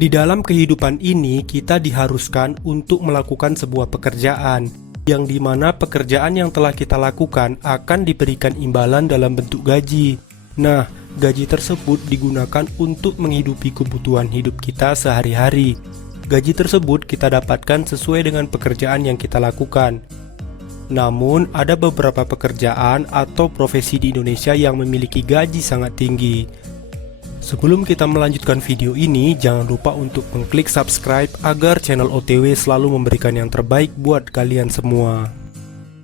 Di dalam kehidupan ini, kita diharuskan untuk melakukan sebuah pekerjaan, yang dimana pekerjaan yang telah kita lakukan akan diberikan imbalan dalam bentuk gaji. Nah, gaji tersebut digunakan untuk menghidupi kebutuhan hidup kita sehari-hari. Gaji tersebut kita dapatkan sesuai dengan pekerjaan yang kita lakukan. Namun, ada beberapa pekerjaan atau profesi di Indonesia yang memiliki gaji sangat tinggi. Sebelum kita melanjutkan video ini, jangan lupa untuk mengklik subscribe agar channel OTW selalu memberikan yang terbaik buat kalian semua.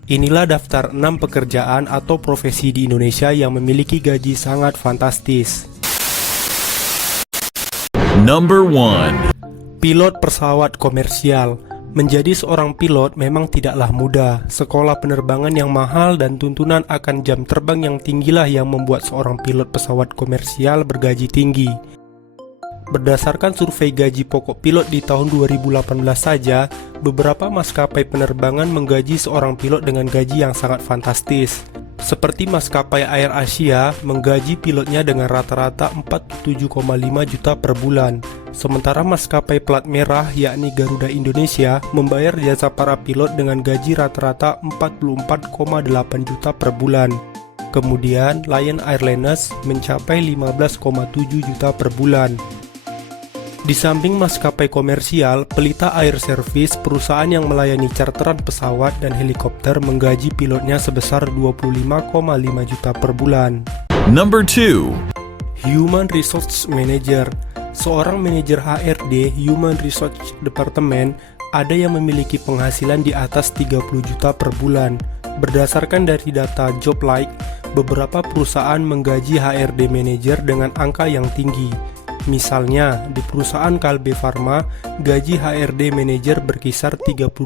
Inilah daftar 6 pekerjaan atau profesi di Indonesia yang memiliki gaji sangat fantastis. Number 1. Pilot pesawat komersial. Menjadi seorang pilot memang tidaklah mudah. Sekolah penerbangan yang mahal dan tuntunan akan jam terbang yang tinggilah yang membuat seorang pilot pesawat komersial bergaji tinggi. Berdasarkan survei gaji pokok pilot di tahun 2018 saja, beberapa maskapai penerbangan menggaji seorang pilot dengan gaji yang sangat fantastis. Seperti maskapai Air Asia menggaji pilotnya dengan rata-rata 47,5 juta per bulan. Sementara maskapai plat merah yakni Garuda Indonesia membayar jasa para pilot dengan gaji rata-rata 44,8 juta per bulan. Kemudian Lion Airlines mencapai 15,7 juta per bulan. Di samping maskapai komersial, Pelita Air Service, perusahaan yang melayani charteran pesawat dan helikopter, menggaji pilotnya sebesar 25,5 juta per bulan. Number 2. Human Resource Manager. Seorang manajer HRD Human Resource Department ada yang memiliki penghasilan di atas 30 juta per bulan. Berdasarkan dari data JobLike, beberapa perusahaan menggaji HRD manager dengan angka yang tinggi. Misalnya, di perusahaan Kalbe Farma, gaji HRD manager berkisar 32,5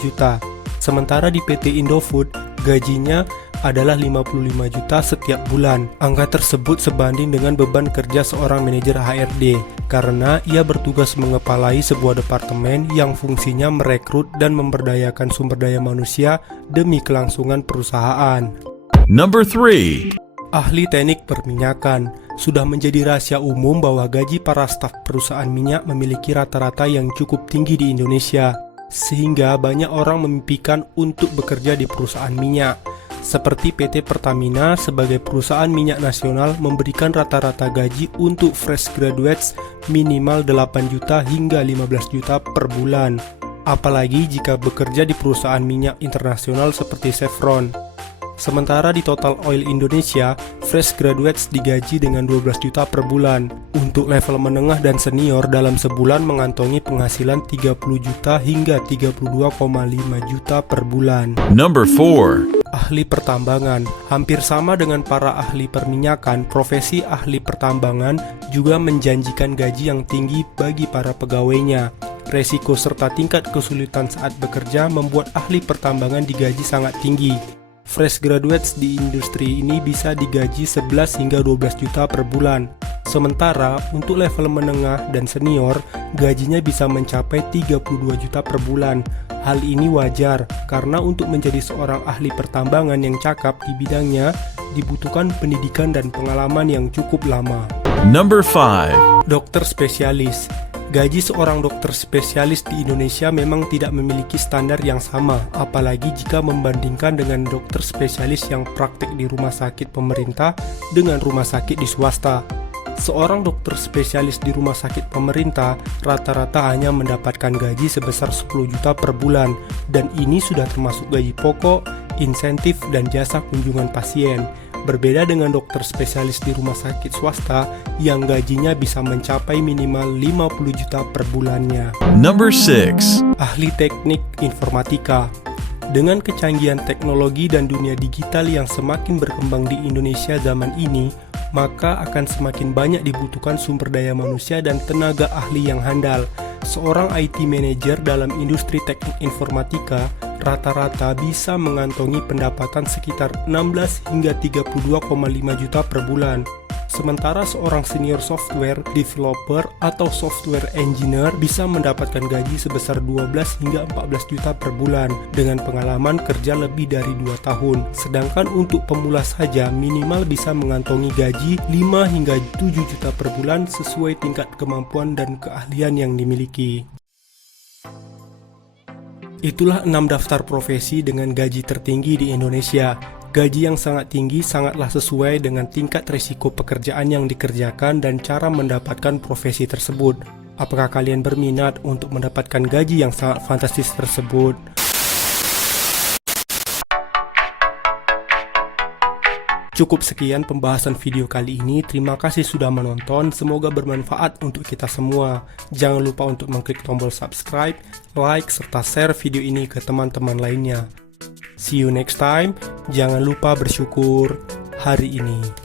juta. Sementara di PT Indofood, gajinya adalah 55 juta setiap bulan. Angka tersebut sebanding dengan beban kerja seorang manajer HRD, karena ia bertugas mengepalai sebuah departemen yang fungsinya merekrut dan memberdayakan sumber daya manusia demi kelangsungan perusahaan. Number 3. Ahli teknik perminyakan. Sudah menjadi rahasia umum bahwa gaji para staf perusahaan minyak memiliki rata-rata yang cukup tinggi di Indonesia, sehingga banyak orang memimpikan untuk bekerja di perusahaan minyak. Seperti PT Pertamina sebagai perusahaan minyak nasional memberikan rata-rata gaji untuk fresh graduates minimal 8 juta hingga 15 juta per bulan. Apalagi jika bekerja di perusahaan minyak internasional seperti Chevron. Sementara di Total Oil Indonesia, fresh graduates digaji dengan 12 juta per bulan. Untuk level menengah dan senior dalam sebulan mengantongi penghasilan 30 juta hingga 32,5 juta per bulan. Number 4. Ahli pertambangan. Hampir sama dengan para ahli perminyakan, profesi ahli pertambangan juga menjanjikan gaji yang tinggi bagi para pegawainya. Resiko serta tingkat kesulitan saat bekerja membuat ahli pertambangan digaji sangat tinggi. Fresh graduates di industri ini bisa digaji 11 hingga 12 juta per bulan. Sementara untuk level menengah dan senior, gajinya bisa mencapai 32 juta per bulan. Hal ini wajar karena untuk menjadi seorang ahli pertambangan yang cakap di bidangnya dibutuhkan pendidikan dan pengalaman yang cukup lama. Number 5. Dokter spesialis. Gaji seorang dokter spesialis di Indonesia memang tidak memiliki standar yang sama, apalagi jika membandingkan dengan dokter spesialis yang praktik di rumah sakit pemerintah dengan rumah sakit di swasta. Seorang dokter spesialis di rumah sakit pemerintah rata-rata hanya mendapatkan gaji sebesar 10 juta per bulan, dan ini sudah termasuk gaji pokok, insentif, dan jasa kunjungan pasien. Berbeda dengan dokter spesialis di rumah sakit swasta yang gajinya bisa mencapai minimal 50 juta per bulannya. Number 6. Ahli teknik informatika. Dengan kecanggihan teknologi dan dunia digital yang semakin berkembang di Indonesia zaman ini, maka akan semakin banyak dibutuhkan sumber daya manusia dan tenaga ahli yang handal. Seorang IT manager dalam industri teknik informatika rata-rata bisa mengantongi pendapatan sekitar 16 hingga 32,5 juta per bulan. Sementara seorang senior software developer atau software engineer bisa mendapatkan gaji sebesar 12 hingga 14 juta per bulan dengan pengalaman kerja lebih dari 2 tahun. Sedangkan untuk pemula saja minimal bisa mengantongi gaji 5 hingga 7 juta per bulan sesuai tingkat kemampuan dan keahlian yang dimiliki. Itulah 6 daftar profesi dengan gaji tertinggi di Indonesia. Gaji yang sangat tinggi sangatlah sesuai dengan tingkat risiko pekerjaan yang dikerjakan dan cara mendapatkan profesi tersebut. Apakah kalian berminat untuk mendapatkan gaji yang sangat fantastis tersebut? Cukup sekian pembahasan video kali ini. Terima kasih sudah menonton. Semoga bermanfaat untuk kita semua. Jangan lupa untuk mengklik tombol subscribe, like, serta share video ini ke teman-teman lainnya. See you next time. Jangan lupa bersyukur hari ini.